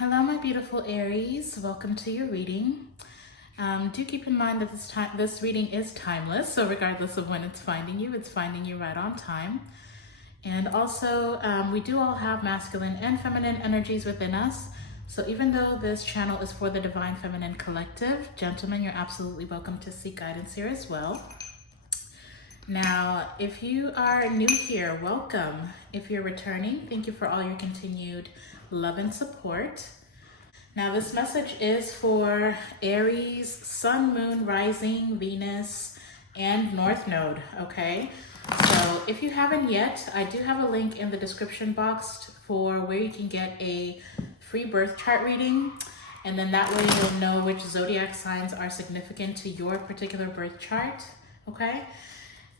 Hello, my beautiful Aries. Welcome to your reading. Do keep in mind that this reading is timeless, so regardless of when it's finding you right on time. And also, we do all have masculine and feminine energies within us. So even though this channel is for the Divine Feminine Collective, gentlemen, you're absolutely welcome to seek guidance here as well. Now, if you are new here, welcome. If you're returning, thank you for all your continued love and support. Now, this message is for Aries, Sun, Moon, Rising, Venus, and North Node, okay? So if you haven't yet, I do have a link in the description box for where you can get a free birth chart reading. And then that way you'll know which zodiac signs are significant to your particular birth chart, okay?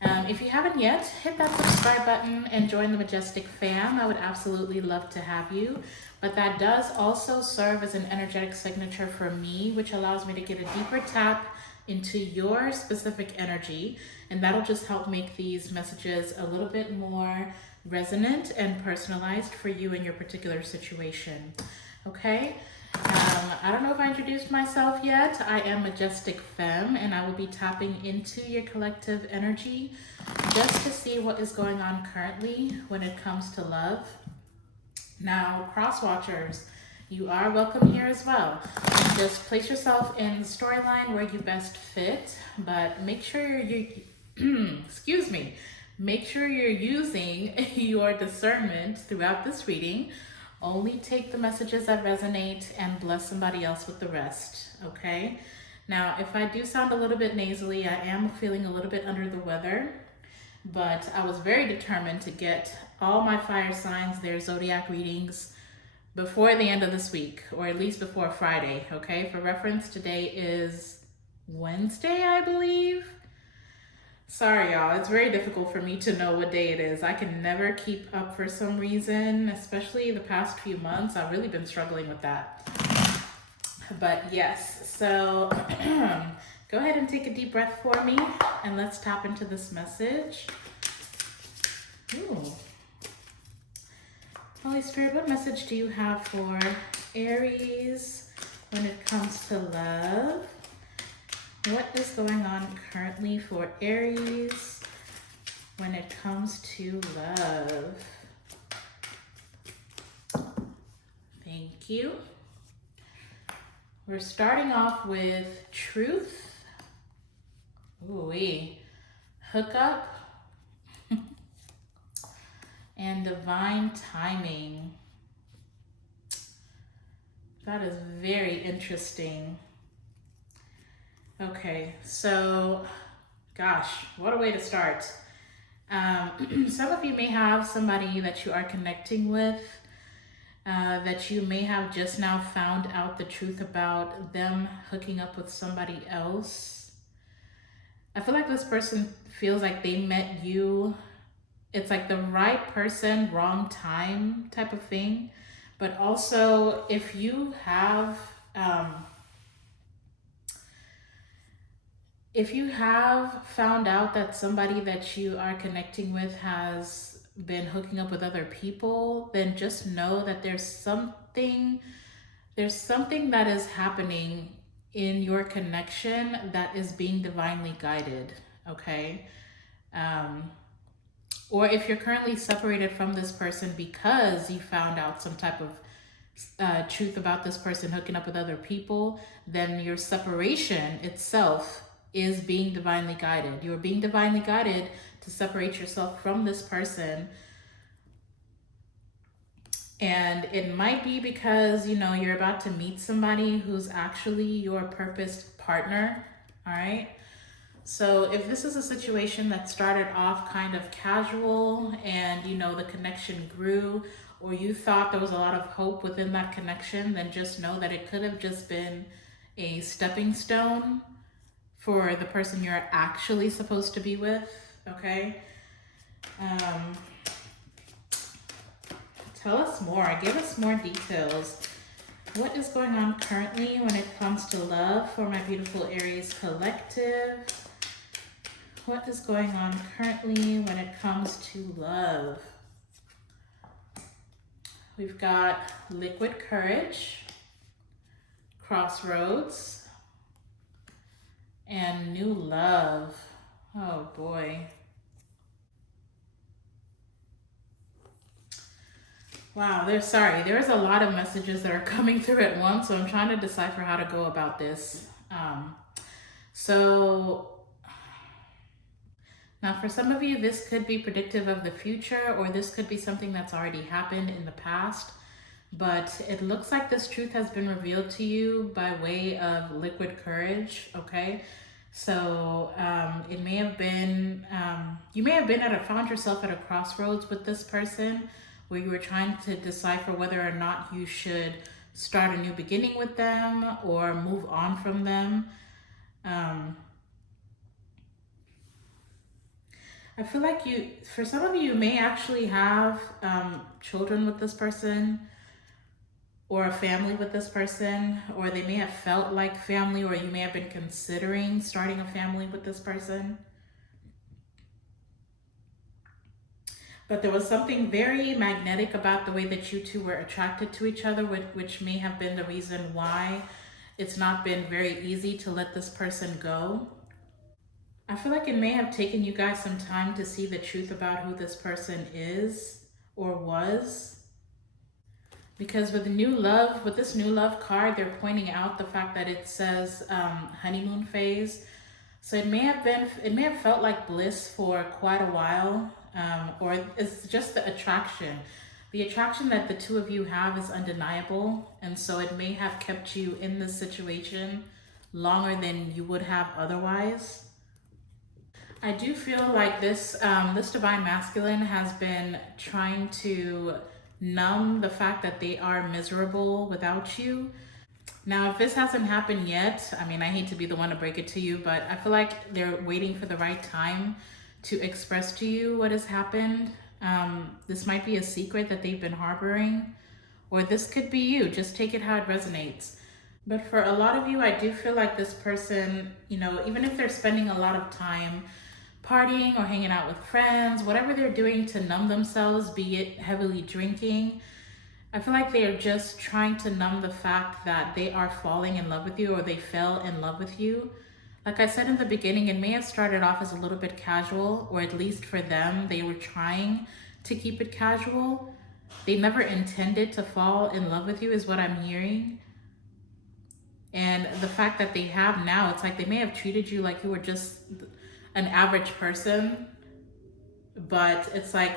If you haven't yet, hit that subscribe button and join the Majestic fam. I would absolutely love to have you. But that does also serve as an energetic signature for me, which allows me to get a deeper tap into your specific energy. And that'll just help make these messages a little bit more resonant and personalized for you in your particular situation. Okay? I don't know if I introduced myself yet. I am Majestic Femme, and I will be tapping into your collective energy just to see what is going on currently when it comes to love. Now, cross watchers, you are welcome here as well. Just place yourself in the storyline where you best fit, but make sure make sure you're using your discernment throughout this reading. Only take the messages that resonate and bless somebody else with the rest, okay? Now, if I do sound a little bit nasally, I am feeling a little bit under the weather, but I was very determined to get all my fire signs, their zodiac readings, before the end of this week, or at least before Friday, okay? For reference, today is Wednesday, I believe. Sorry, y'all. It's very difficult for me to know what day it is. I can never keep up for some reason, especially the past few months. I've really been struggling with that. But yes, so go ahead and take a deep breath for me, and let's tap into this message. Ooh. Holy Spirit, what message do you have for Aries when it comes to love? What is going on currently for Aries when it comes to love? Thank you. We're starting off with truth. Ooh-wee. Hookup. And divine timing. That is very interesting. Okay, so, gosh, what a way to start. Some of you may have somebody that you are connecting with that you may have just now found out the truth about them hooking up with somebody else. I feel like this person feels like they met you. It's like the right person, wrong time type of thing. But also, if you have found out that somebody that you are connecting with has been hooking up with other people, then just know that there's something that is happening in your connection that is being divinely guided, okay? Or if you're currently separated from this person because you found out some type of truth about this person hooking up with other people, then your separation itself is being divinely guided. You're being divinely guided to separate yourself from this person. And it might be because, you know, you're about to meet somebody who's actually your purposed partner, all right? So if this is a situation that started off kind of casual and, you know, the connection grew, or you thought there was a lot of hope within that connection, then just know that it could have just been a stepping stone for the person you're actually supposed to be with, okay? Tell us more, give us more details. What is going on currently when it comes to love for my beautiful Aries collective? What is going on currently when it comes to love? We've got liquid courage. Crossroads, and new love. Oh boy. Wow, there's a lot of messages that are coming through at once, so I'm trying to decipher how to go about this. So now for some of you, this could be predictive of the future, or this could be something that's already happened in the past. But it looks like this truth has been revealed to you by way of liquid courage, okay? So it may have been, you may have found yourself at a crossroads with this person where you were trying to decipher whether or not you should start a new beginning with them or move on from them. I feel like for some of you may actually have children with this person, or a family with this person, or they may have felt like family, or you may have been considering starting a family with this person. But there was something very magnetic about the way that you two were attracted to each other, which may have been the reason why it's not been very easy to let this person go. I feel like it may have taken you guys some time to see the truth about who this person is or was. Because with this new love card, they're pointing out the fact that it says honeymoon phase. So it may have felt like bliss for quite a while, or it's just the attraction. The attraction that the two of you have is undeniable, and so it may have kept you in this situation longer than you would have otherwise. I do feel like this divine masculine has been trying to numb the fact that they are miserable without you. Now, if this hasn't happened yet, I mean, I hate to be the one to break it to you, but I feel like they're waiting for the right time to express to you what has happened. This might be a secret that they've been harboring, or this could be you. Just take it how it resonates. But for a lot of you, I do feel like this person, even if they're spending a lot of time partying or hanging out with friends, whatever they're doing to numb themselves, be it heavily drinking, I feel like they are just trying to numb the fact that they are falling in love with you, or they fell in love with you. Like I said in the beginning, it may have started off as a little bit casual, or at least for them, they were trying to keep it casual. They never intended to fall in love with you is what I'm hearing. And the fact that they have now, it's like they may have treated you like you were just an average person, but it's like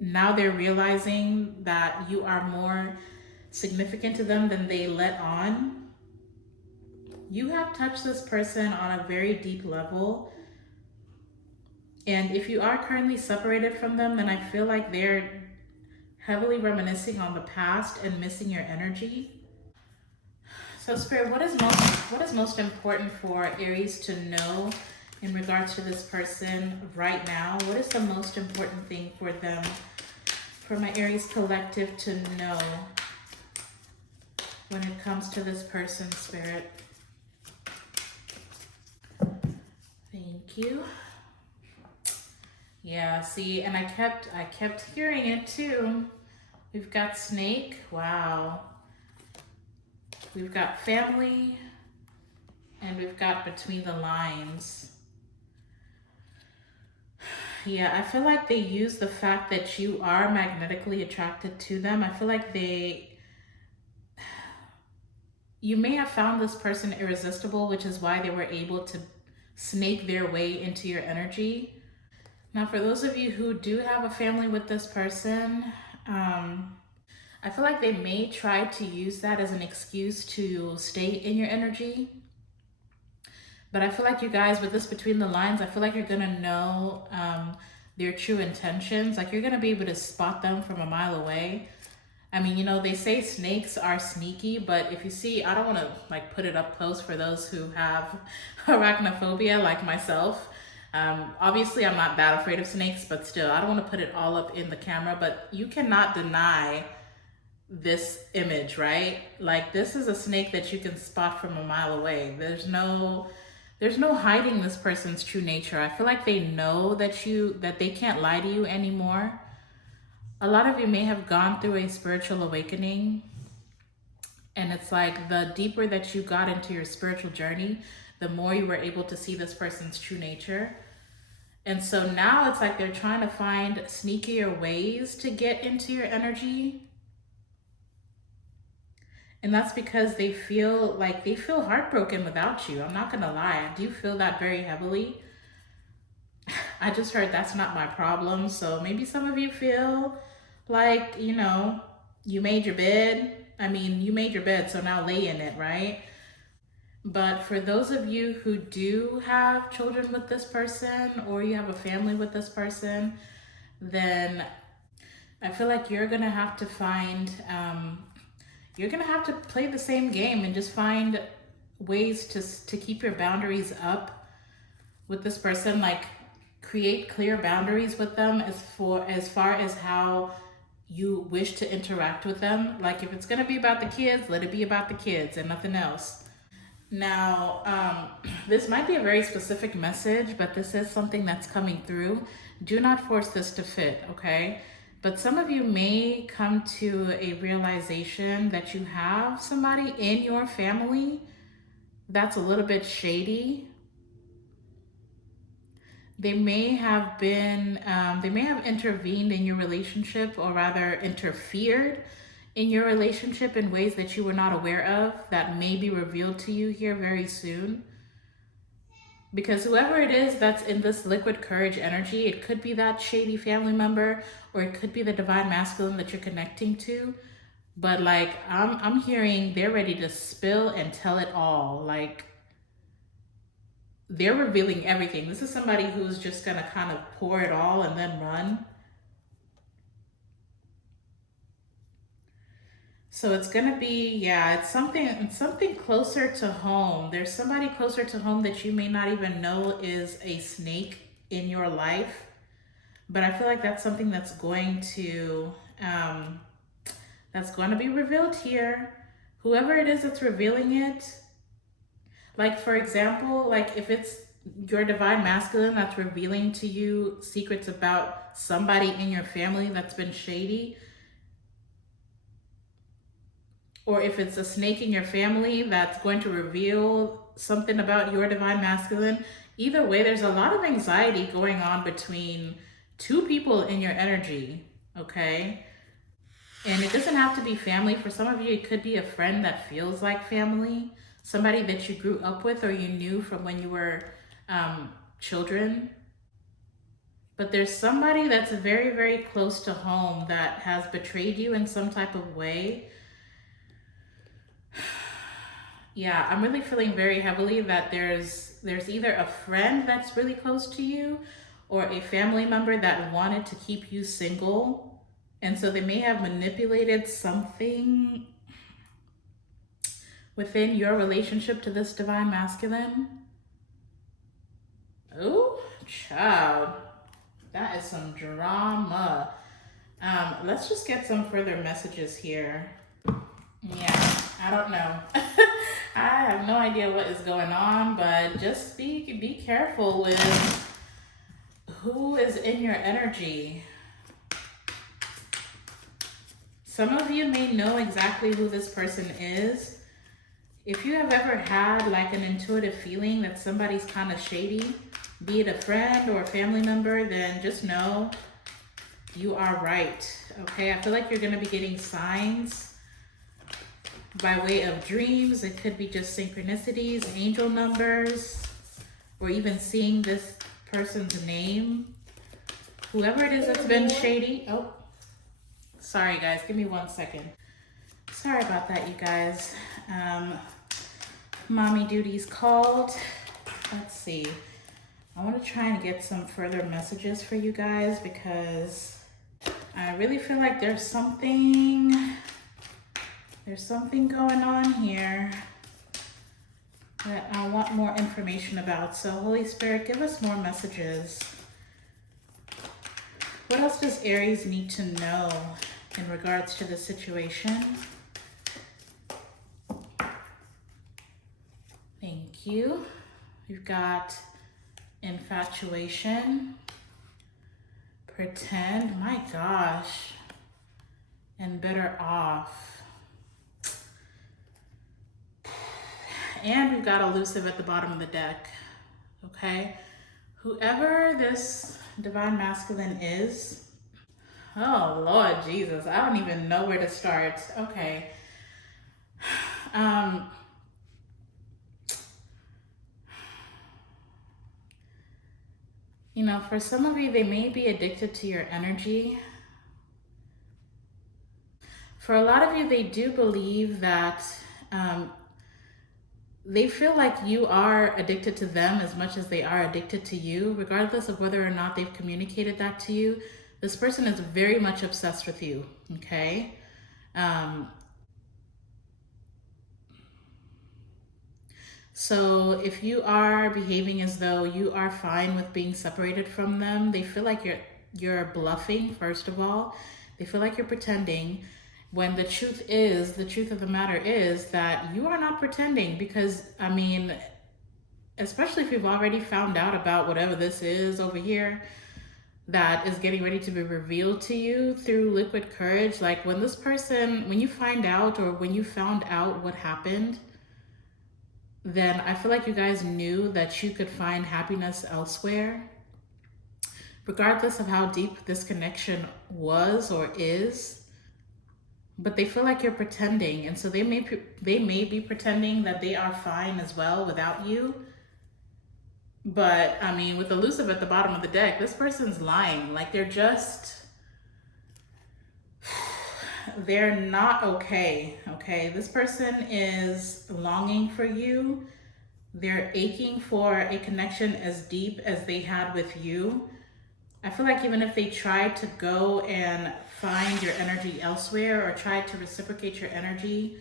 now they're realizing that you are more significant to them than they let on. You have touched this person on a very deep level, and if you are currently separated from them, then I feel like they're heavily reminiscing on the past and missing your energy. So Spirit, what is most important for Aries to know in regards to this person right now? What is the most important thing for them, for my Aries collective to know when it comes to this person, Spirit? Thank you. Yeah, see, and I kept hearing it too. We've got snake. Wow. We've got family, and we've got between the lines. Yeah, I feel like they use the fact that you are magnetically attracted to them. I feel like you may have found this person irresistible, which is why they were able to snake their way into your energy. Now, for those of you who do have a family with this person, I feel like they may try to use that as an excuse to stay in your energy. But I feel like you guys, with this between the lines, I feel like you're going to know their true intentions. Like you're going to be able to spot them from a mile away. I mean, they say snakes are sneaky, but if you see, I don't want to like put it up close for those who have arachnophobia like myself. Obviously, I'm not that afraid of snakes, but still, I don't want to put it all up in the camera, but you cannot deny this image, right? Like this is a snake that you can spot from a mile away. There's no hiding this person's true nature. I feel like they know that they can't lie to you anymore. A lot of you may have gone through a spiritual awakening, and And it's like the deeper that you got into your spiritual journey, the more you were able to see this person's true nature. And so now it's like they're trying to find sneakier ways to get into your energy. And that's because they feel heartbroken without you. I'm not gonna lie, I do feel that very heavily. I just heard that's not my problem. So maybe some of you feel like, you know, you made your bed. I mean, you made your bed, so now lay in it, right? But for those of you who do have children with this person, or you have a family with this person, then I feel like you're gonna have to find, you're gonna have to play the same game and just find ways to keep your boundaries up with this person. Like, create clear boundaries with them as far as how you wish to interact with them. Like, if it's gonna be about the kids, let it be about the kids and nothing else. Now, this might be a very specific message, but this is something that's coming through. Do not force this to fit, okay? But some of you may come to a realization that you have somebody in your family that's a little bit shady. They may have been, they may have intervened in your relationship, or rather interfered in your relationship in ways that you were not aware of, that may be revealed to you here very soon. Because whoever it is that's in this liquid courage energy, it could be that shady family member, or it could be the divine masculine that you're connecting to. But like, I'm hearing they're ready to spill and tell it all. Like, they're revealing everything. This is somebody who's just gonna kind of pour it all and then run. So it's gonna be, yeah, it's something closer to home. There's somebody closer to home that you may not even know is a snake in your life. But I feel like that's something that's going to be revealed here. Whoever it is that's revealing it, like, for example, like if it's your divine masculine that's revealing to you secrets about somebody in your family that's been shady, or if it's a snake in your family that's going to reveal something about your divine masculine, either way, there's a lot of anxiety going on between two people in your energy, okay? And it doesn't have to be family. For some of you, it could be a friend that feels like family, somebody that you grew up with or you knew from when you were children. But there's somebody that's very, very close to home that has betrayed you in some type of way. Yeah, I'm really feeling very heavily that there's either a friend that's really close to you, or a family member that wanted to keep you single. And so they may have manipulated something within your relationship to this divine masculine. Oh, child, that is some drama. Let's just get some further messages here. Yeah, I don't know. I have no idea what is going on, but just be careful with who is in your energy. Some of you may know exactly who this person is. If you have ever had like an intuitive feeling that somebody's kind of shady, be it a friend or a family member, then just know you are right, okay? I feel like you're gonna be getting signs by way of dreams. It could be just synchronicities, angel numbers, or even seeing this person's name. Whoever it is that's been shady. Oh, sorry guys, give me 1 second. Sorry about that, you guys. Mommy duties called. Let's see. I want to try and get some further messages for you guys, because I really feel like there's something going on here that I want more information about. So Holy Spirit, give us more messages. What else does Aries need to know in regards to the situation? Thank you. We've got infatuation, pretend, my gosh, and better off. And we've got elusive at the bottom of the deck. Okay. Whoever this divine masculine is, oh Lord Jesus, I don't even know where to start. Okay. You know, for some of you, they may be addicted to your energy. For a lot of you, they do believe that they feel like you are addicted to them as much as they are addicted to you, regardless of whether or not they've communicated that to you. This person is very much obsessed with you, okay? So if you are behaving as though you are fine with being separated from them, they feel like you're bluffing, first of all. They feel like you're pretending, when the truth of the matter is that you are not pretending. Because, I mean, especially if you've already found out about whatever this is over here that is getting ready to be revealed to you through liquid courage. Like when you find out, or when you found out what happened, then I feel like you guys knew that you could find happiness elsewhere, regardless of how deep this connection was or is. But they feel like you're pretending, and so they may be pretending that they are fine as well without you. But I mean, with elusive at the bottom of the deck, this person's lying. Like they're not okay, okay? This person is longing for you. They're aching for a connection as deep as they had with you. I feel like even if they tried to go and find your energy elsewhere, or tried to reciprocate your energy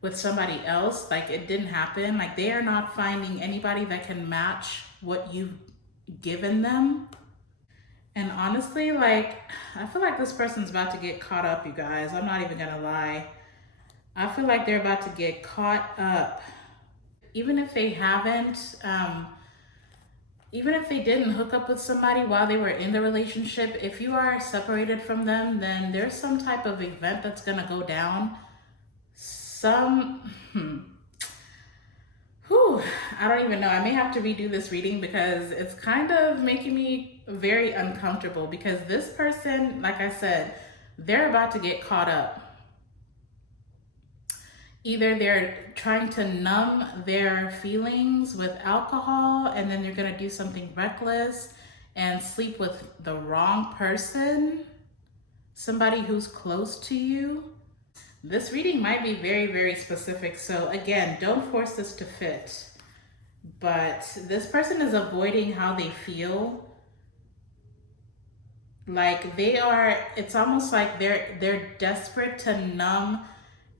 with somebody else, like it didn't happen. Like they are not finding anybody that can match what you've given them. And honestly, like, I feel like this person's about to get caught up, you guys. I'm not even gonna lie. I feel like they're about to get caught up. Even if they haven't, even if they didn't hook up with somebody while they were in the relationship, if you are separated from them, then there's some type of event that's gonna go down. I don't even know. I may have to redo this reading because it's kind of making me very uncomfortable, because this person, like I said, they're about to get caught up. Either they're trying to numb their feelings with alcohol, and then they're gonna do something reckless and sleep with the wrong person, somebody who's close to you. This reading might be very, very specific. So again, don't force this to fit. But this person is avoiding how they feel. Like it's almost like they're desperate to numb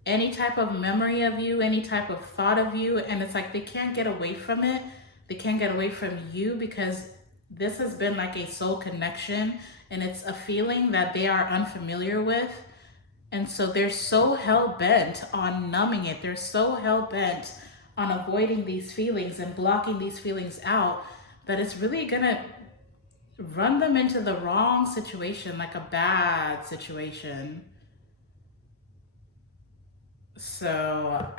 any type of memory of you, any type of thought of you. And it's like they can't get away from it. They can't get away from you, because this has been like a soul connection, and it's a feeling that they are unfamiliar with. And so they're so hell-bent on numbing it. They're so hell-bent on avoiding these feelings and blocking these feelings out, that it's really gonna run them into the wrong situation, like a bad situation. So,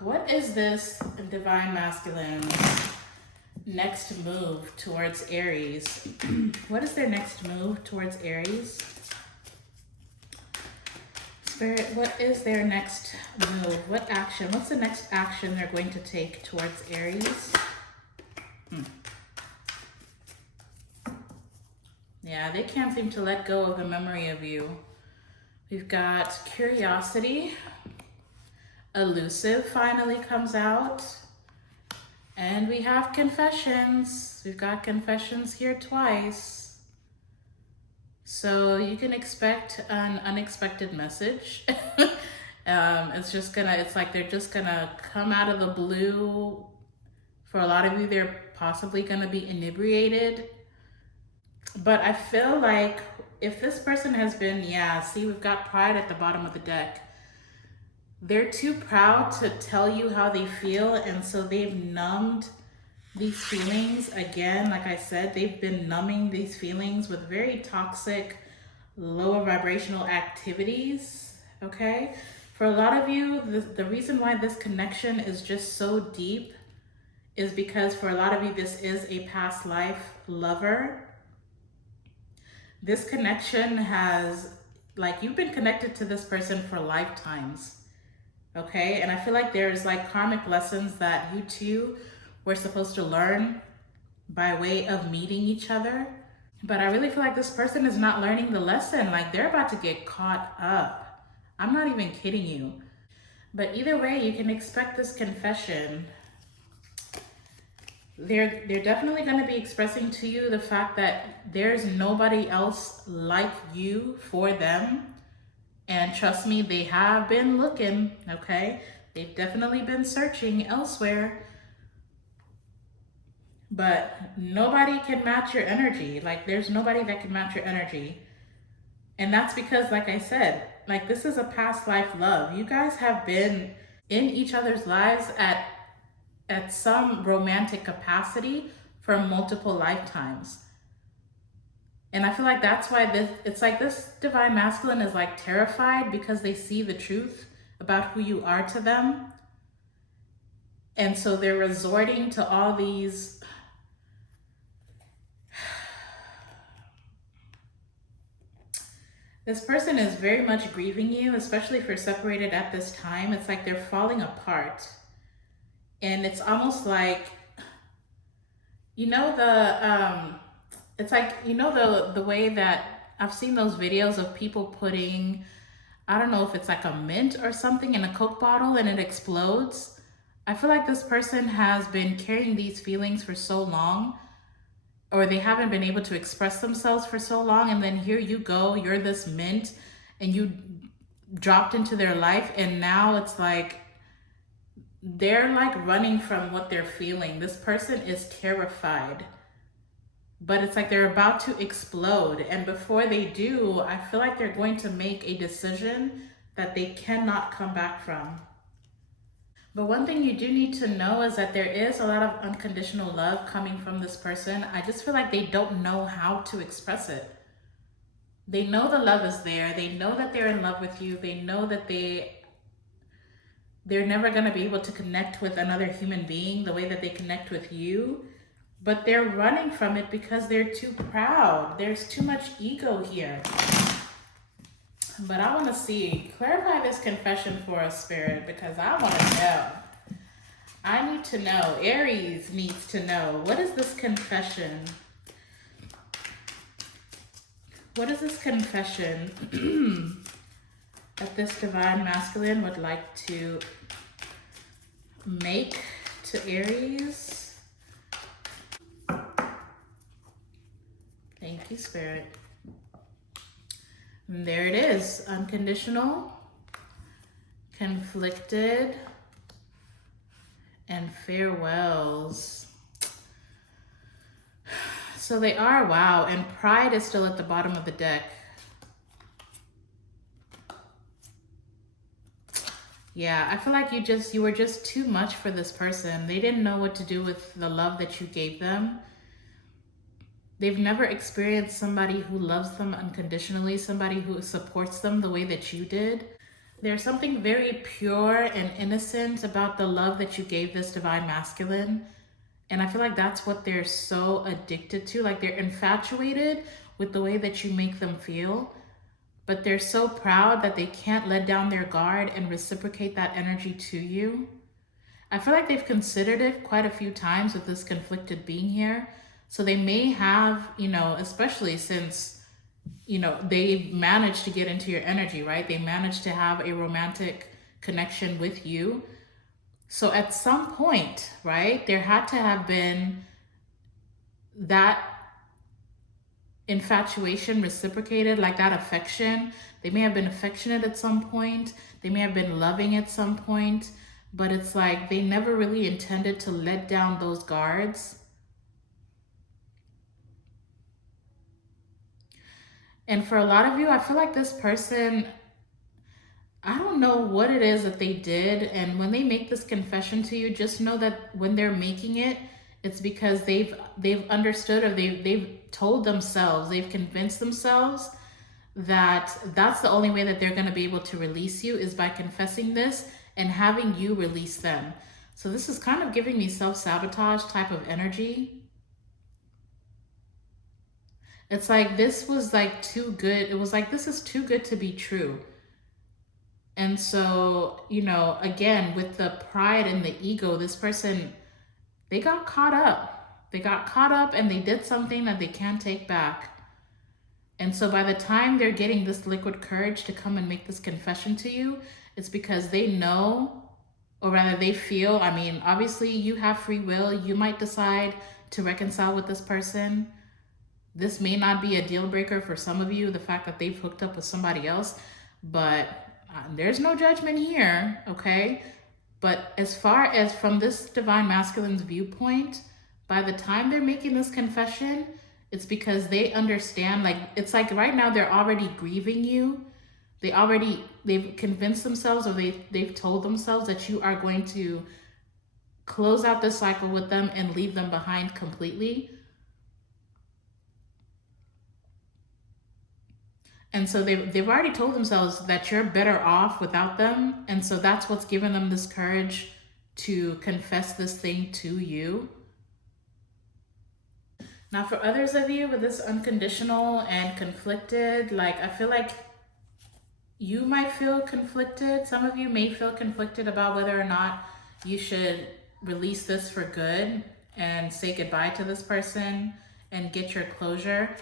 what is this divine masculine's next move towards Aries? What is their next move towards Aries? Spirit, what is their next move? What action? What's the next action they're going to take towards Aries? Yeah, they can't seem to let go of the memory of you. We've got curiosity. Elusive finally comes out. And we have confessions. We've got confessions here twice. So you can expect an unexpected message. It's like they're just gonna come out of the blue. For a lot of you, they're possibly gonna be inebriated. But I feel like if this person has been, we've got pride at the bottom of the deck. They're too proud to tell you how they feel, and so they've numbed these feelings. Again, like I said, they've been numbing these feelings with very toxic, lower vibrational activities, okay? For a lot of you, the reason why this connection is just so deep is because for a lot of you, this is a past life lover. This connection has, like, you've been connected to this person for lifetimes, okay? And I feel like there's like karmic lessons that you two were supposed to learn by way of meeting each other. But I really feel like this person is not learning the lesson. Like, they're about to get caught up. I'm not even kidding you. But either way, you can expect this confession. They're definitely going to be expressing to you the fact that there's nobody else like you for them. And trust me, they have been looking, okay? They've definitely been searching elsewhere. But nobody can match your energy. Like, there's nobody that can match your energy. And that's because, like I said, like, this is a past life love. You guys have been in each other's lives at some romantic capacity for multiple lifetimes. And I feel like that's why it's like this divine masculine is like terrified, because they see the truth about who you are to them. And so they're resorting to all these this person is very much grieving you, especially if you're separated at this time. It's like they're falling apart. And it's almost like, you know, it's like, you know, the way that I've seen those videos of people putting, I don't know if it's like a mint or something in a Coke bottle and it explodes. I feel like this person has been carrying these feelings for so long, or they haven't been able to express themselves for so long. And then here you go, you're this mint and you dropped into their life. And now it's like, they're like running from what they're feeling. This person is terrified, but it's like they're about to explode. And before they do, I feel like they're going to make a decision that they cannot come back from. But one thing you do need to know is that there is a lot of unconditional love coming from this person. I just feel like they don't know how to express it. They know the love is there. They know that they're in love with you. They know that they're never going to be able to connect with another human being the way that they connect with you. But they're running from it because they're too proud. There's too much ego here. But I want to see, clarify this confession for us, Spirit, because I want to know. I need to know. Aries needs to know. What is this confession? What is this confession that this divine masculine would like to make to Aries? Thank you, Spirit. And there it is, unconditional, conflicted, and farewells. So they are, wow, and pride is still at the bottom of the deck. Yeah, I feel like you were just too much for this person. They didn't know what to do with the love that you gave them. They've never experienced somebody who loves them unconditionally, somebody who supports them the way that you did. There's something very pure and innocent about the love that you gave this divine masculine. And I feel like that's what they're so addicted to. Like, they're infatuated with the way that you make them feel, but they're so proud that they can't let down their guard and reciprocate that energy to you. I feel like they've considered it quite a few times with this conflicted being here. So they may have, you know, especially since, you know, they managed to get into your energy, right? They managed to have a romantic connection with you. So at some point, right, there had to have been that infatuation reciprocated, like that affection. They may have been affectionate at some point. They may have been loving at some point, but it's like they never really intended to let down those guards. And for a lot of you, I feel like this person, I don't know what it is that they did. And when they make this confession to you, just know that when they're making it, it's because they've understood, or they've told themselves, they've convinced themselves that's the only way that they're going to be able to release you, is by confessing this and having you release them. So this is kind of giving me self-sabotage type of energy. It's like this was like too good. It was like, this is too good to be true. And so, you know, again, with the pride and the ego, this person, they got caught up. They got caught up and they did something that they can't take back. And so by the time they're getting this liquid courage to come and make this confession to you, it's because they know, or rather they feel, I mean, obviously you have free will. You might decide to reconcile with this person. This may not be a deal breaker for some of you, the fact that they've hooked up with somebody else, but there's no judgment here, okay? But as far as from this divine masculine's viewpoint, by the time they're making this confession, it's because they understand, like, it's like right now they're already grieving you. They've convinced themselves, or they've told themselves that you are going to close out this cycle with them and leave them behind completely. And so they've already told themselves that you're better off without them. And so that's what's given them this courage to confess this thing to you. Now, for others of you with this unconditional and conflicted, like, I feel like you might feel conflicted. Some of you may feel conflicted about whether or not you should release this for good and say goodbye to this person and get your closure.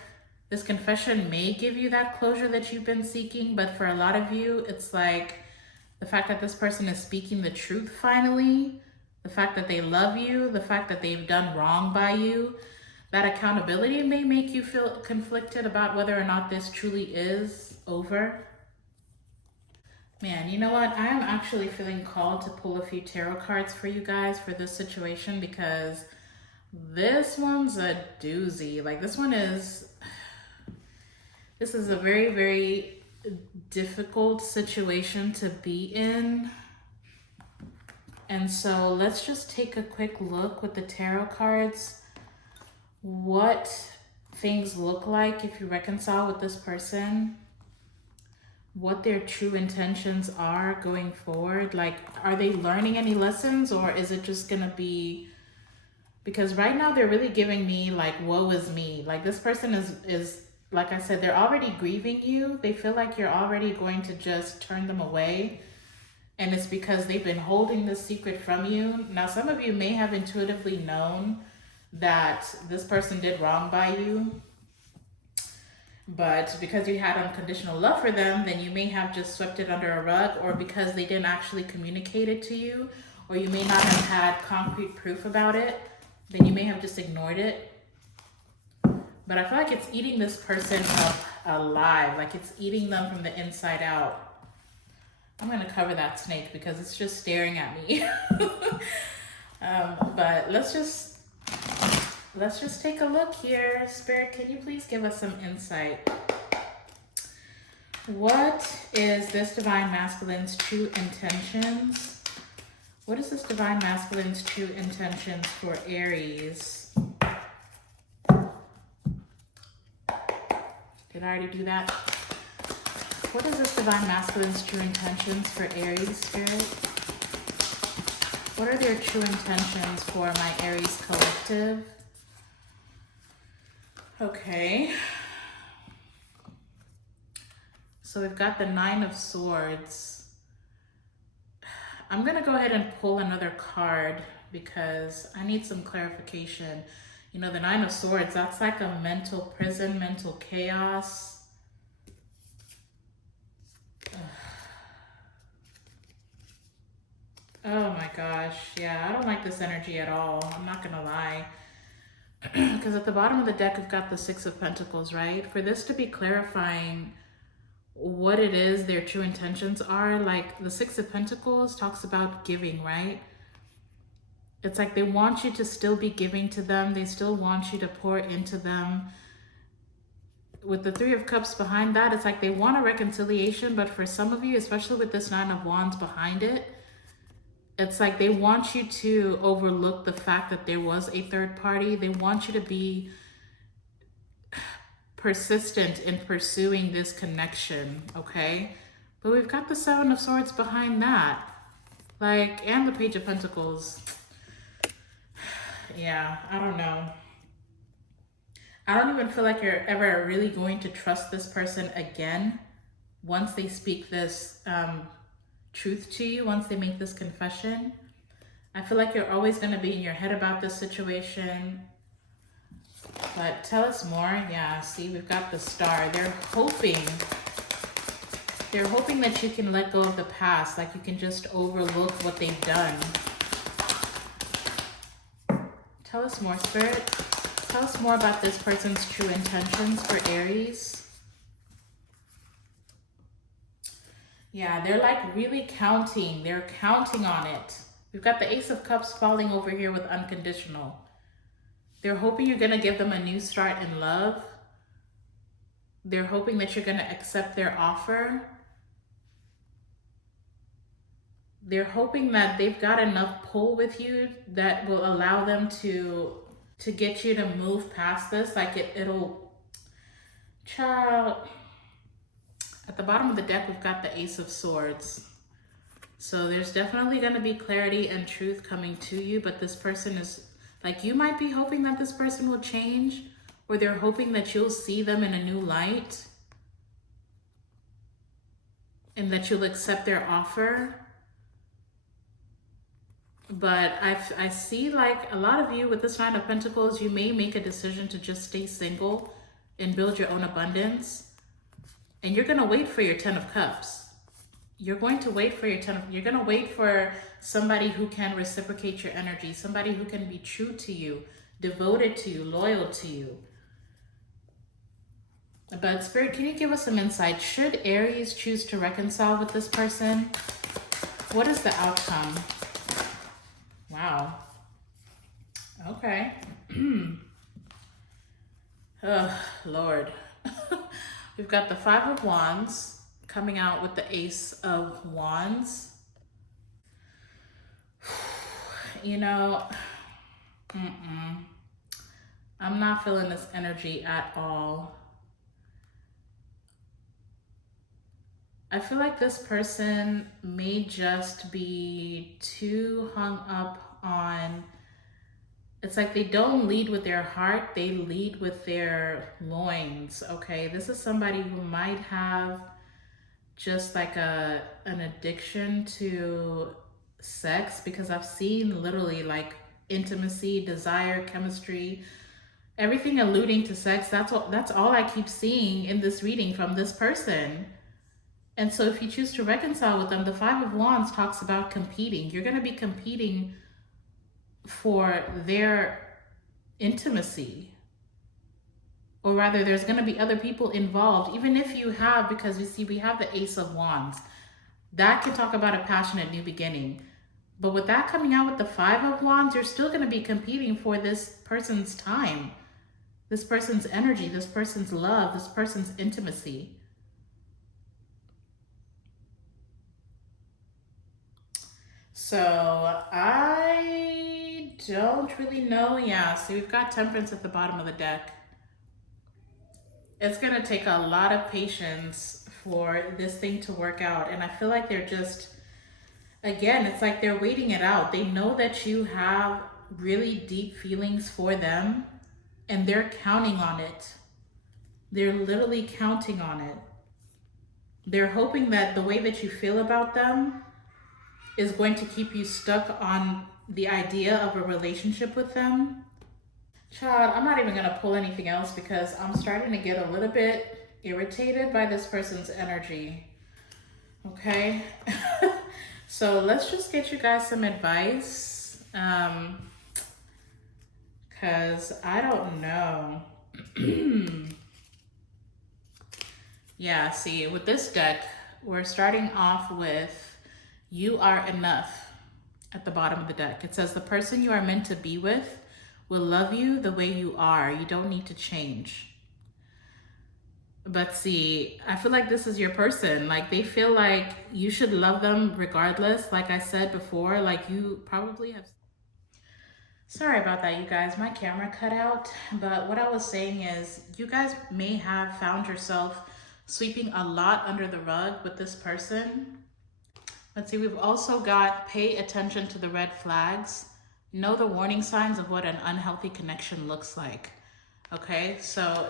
This confession may give you that closure that you've been seeking, but for a lot of you, it's like the fact that this person is speaking the truth finally, the fact that they love you, the fact that they've done wrong by you, that accountability may make you feel conflicted about whether or not this truly is over. Man, you know what? I am actually feeling called to pull a few tarot cards for you guys for this situation, because this one's a doozy. Like, this is a very, very difficult situation to be in. And so let's just take a quick look with the tarot cards, what things look like if you reconcile with this person, what their true intentions are going forward. Like, are they learning any lessons, or is it just gonna be, because right now they're really giving me like, woe is me. Like, this person is like I said, they're already grieving you. They feel like you're already going to just turn them away. And it's because they've been holding this secret from you. Now, some of you may have intuitively known that this person did wrong by you, but because you had unconditional love for them, then you may have just swept it under a rug, or because they didn't actually communicate it to you, or you may not have had concrete proof about it, then you may have just ignored it. But I feel like it's eating this person up alive, like it's eating them from the inside out. I'm gonna cover that snake because it's just staring at me. But let's just take a look here. Spirit, can you please give us some insight? What is this divine masculine's true intentions? What is this divine masculine's true intentions for Aries? Did I already do that? What is this divine masculine's true intentions for Aries, Spirit? What are their true intentions for my Aries collective? Okay. So we've got the Nine of Swords. I'm going to go ahead and pull another card because I need some clarification. You know, the Nine of Swords, that's like a mental prison, mental chaos. Oh my gosh. Yeah, I don't like this energy at all. I'm not going to lie. Because at the bottom of the deck, we've got the Six of Pentacles, right? For this to be clarifying what it is their true intentions are, like the Six of Pentacles talks about giving, right? It's like they want you to still be giving to them. They still want you to pour into them. With the Three of Cups behind that, it's like they want a reconciliation, but for some of you, especially with this Nine of Wands behind it, it's like they want you to overlook the fact that there was a third party. They want you to be persistent in pursuing this connection, okay? But we've got the Seven of Swords behind that. Like, and the Page of Pentacles. Yeah, I don't know. I don't even feel like you're ever really going to trust this person again once they speak this truth to you, once they make this confession. I feel like you're always going to be in your head about this situation. But tell us more. Yeah, see, we've got the Star. They're hoping that you can let go of the past, like you can just overlook what they've done. Tell us more, Spirit. Tell us more about this person's true intentions for Aries. Yeah, they're like really counting. They're counting on it. We've got the Ace of Cups falling over here with unconditional. They're hoping you're going to give them a new start in love. They're hoping that you're going to accept their offer. They're hoping that they've got enough pull with you that will allow them to get you to move past this. Like it'll, child. At the bottom of the deck, we've got the Ace of Swords. So there's definitely going to be clarity and truth coming to you, but this person is, like, you might be hoping that this person will change, or they're hoping that you'll see them in a new light and that you'll accept their offer. But I see, like, a lot of you with this Nine of Pentacles, you may make a decision to just stay single and build your own abundance. And you're going to wait for your Ten of Cups. You're going to wait for your you're going to wait for somebody who can reciprocate your energy, somebody who can be true to you, devoted to you, loyal to you. But Spirit, can you give us some insight? Should Aries choose to reconcile with this person? What is the outcome? Wow. Okay. Oh, Lord. We've got the Five of Wands coming out with the Ace of Wands. You know, I'm not feeling this energy at all. I feel like this person may just be too hung up on, it's like they don't lead with their heart, they lead with their loins, okay? This is somebody who might have just like an addiction to sex, because I've seen literally like intimacy, desire, chemistry, everything alluding to sex. That's all I keep seeing in this reading from this person. And so if you choose to reconcile with them, the Five of Wands talks about competing. You're going to be competing for their intimacy. Or rather, there's going to be other people involved, even if you have, because you see, we have the Ace of Wands. That can talk about a passionate new beginning. But with that coming out with the Five of Wands, you're still going to be competing for this person's time, this person's energy, this person's love, this person's intimacy. So I don't really know. Yeah, so we've got Temperance at the bottom of the deck. It's going to take a lot of patience for this thing to work out. And I feel like they're just, again, it's like they're waiting it out. They know that you have really deep feelings for them, and they're counting on it. They're literally counting on it. They're hoping that the way that you feel about them is going to keep you stuck on the idea of a relationship with them. Child, I'm not even going to pull anything else because I'm starting to get a little bit irritated by this person's energy. Okay? So let's just get you guys some advice. Because I don't know. Yeah, see, with this deck, we're starting off with "You are enough" at the bottom of the deck. It says the person you are meant to be with will love you the way you are. You don't need to change. But see, I feel like this is your person. Like, they feel like you should love them regardless. Like I said before, like you probably have. Sorry about that, you guys. My camera cut out. But what I was saying is, you guys may have found yourself sweeping a lot under the rug with this person. Let's see, we've also got pay attention to the red flags. Know the warning signs of what an unhealthy connection looks like. Okay, so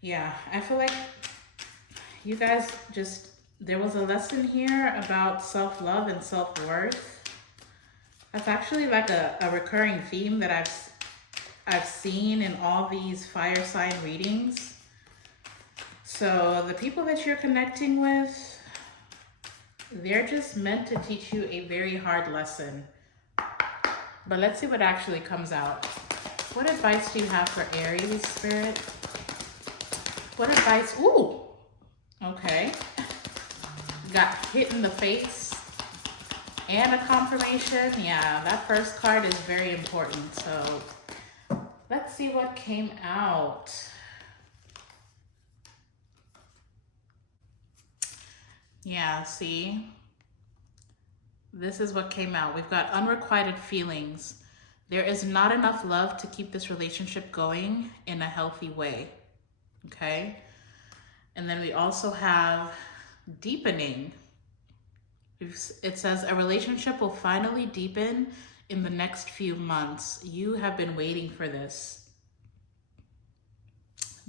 yeah, I feel like you guys there was a lesson here about self-love and self-worth. That's actually like a recurring theme that I've seen in all these fire sign readings. So the people that you're connecting with, they're just meant to teach you a very hard lesson. But let's see what actually comes out. What advice do you have for Aries, Spirit? What advice? Ooh, okay. Got hit in the face and a confirmation. Yeah, that first card is very important. So let's see what came out. Yeah, see? This is what came out. We've got unrequited feelings. There is not enough love to keep this relationship going in a healthy way. Okay? And then we also have deepening. It says a relationship will finally deepen in the next few months. You have been waiting for this.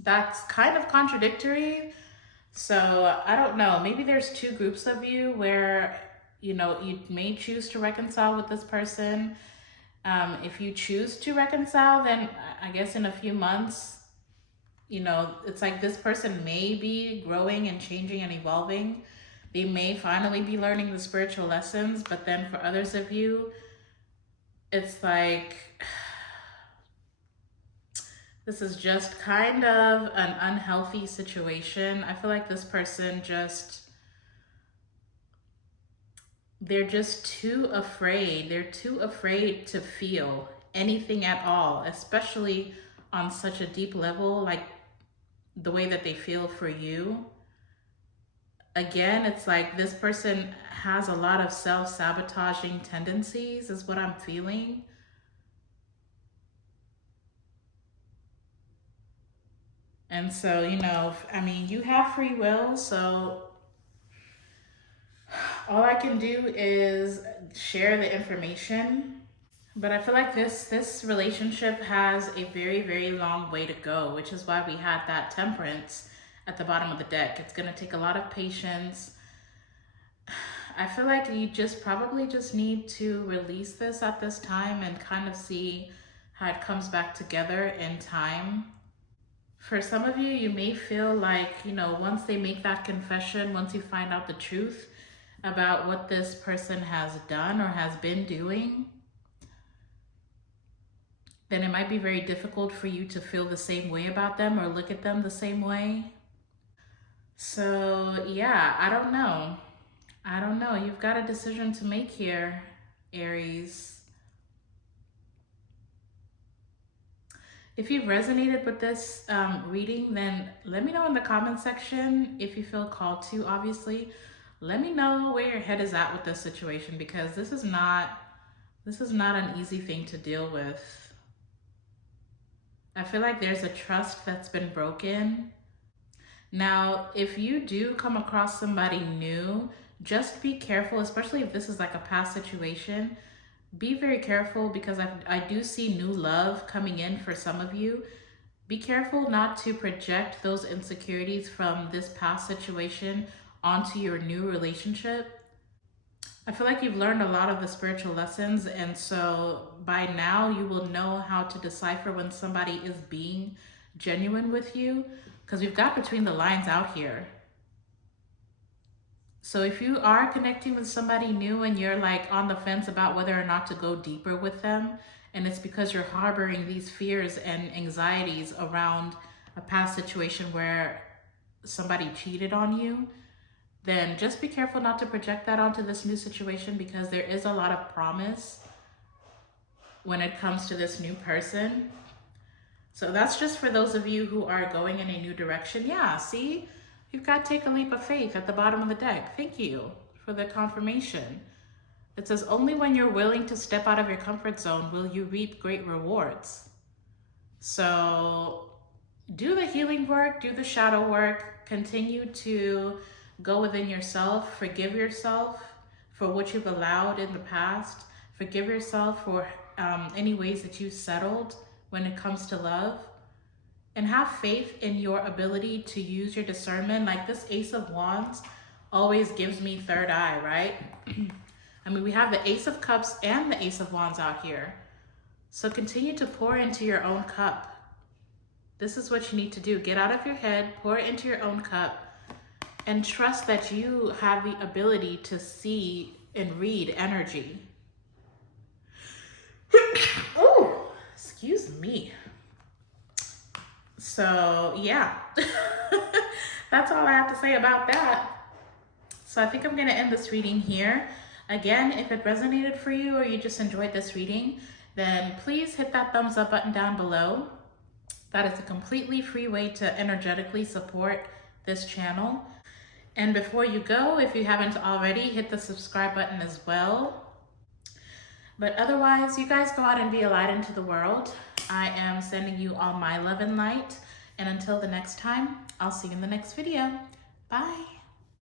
That's kind of contradictory. So I don't know, maybe there's two groups of you where, you know, you may choose to reconcile with this person. If you choose to reconcile, then I guess in a few months, you know, it's like this person may be growing and changing and evolving. They may finally be learning the spiritual lessons, but then for others of you, it's like, this is just kind of an unhealthy situation. I feel like this person they're just too afraid. They're too afraid to feel anything at all, especially on such a deep level, like the way that they feel for you. Again, it's like this person has a lot of self-sabotaging tendencies, is what I'm feeling. And so, you know, I mean, you have free will, so all I can do is share the information. But I feel like this relationship has a very, very long way to go, which is why we had that Temperance at the bottom of the deck. It's going to take a lot of patience. I feel like you probably just need to release this at this time and kind of see how it comes back together in time. For some of you, you may feel like, you know, once they make that confession, once you find out the truth about what this person has done or has been doing, then it might be very difficult for you to feel the same way about them or look at them the same way. So yeah, I don't know. You've got a decision to make here, Aries. If you've resonated with this reading, then let me know in the comment section if you feel called to, obviously. Let me know where your head is at with this situation, because this is not an easy thing to deal with. I feel like there's a trust that's been broken. Now, if you do come across somebody new, just be careful, especially if this is like a past situation. Be very careful, because I do see new love coming in for some of you. Be careful not to project those insecurities from this past situation onto your new relationship. I feel like you've learned a lot of the spiritual lessons, and so by now you will know how to decipher when somebody is being genuine with you, because we've got between the lines out here. So if you are connecting with somebody new and you're like on the fence about whether or not to go deeper with them, and it's because you're harboring these fears and anxieties around a past situation where somebody cheated on you, then just be careful not to project that onto this new situation, because there is a lot of promise when it comes to this new person. So that's just for those of you who are going in a new direction. Yeah, see? You've got Take a Leap of Faith at the bottom of the deck. Thank you for the confirmation. It says, only when you're willing to step out of your comfort zone will you reap great rewards. So do the healing work, do the shadow work, continue to go within yourself, forgive yourself for what you've allowed in the past, forgive yourself for any ways that you settled when it comes to love, and have faith in your ability to use your discernment. Like this Ace of Wands always gives me third eye, right? I mean, we have the Ace of Cups and the Ace of Wands out here. So continue to pour into your own cup. This is what you need to do. Get out of your head, pour it into your own cup, and trust that you have the ability to see and read energy. Oh, excuse me. So yeah, that's all I have to say about that. So I think I'm gonna end this reading here. Again, if it resonated for you or you just enjoyed this reading, then please hit that thumbs up button down below. That is a completely free way to energetically support this channel. And before you go, if you haven't already, hit the subscribe button as well. But otherwise, you guys go out and be a light into the world. I am sending you all my love and light. And until the next time, I'll see you in the next video. Bye.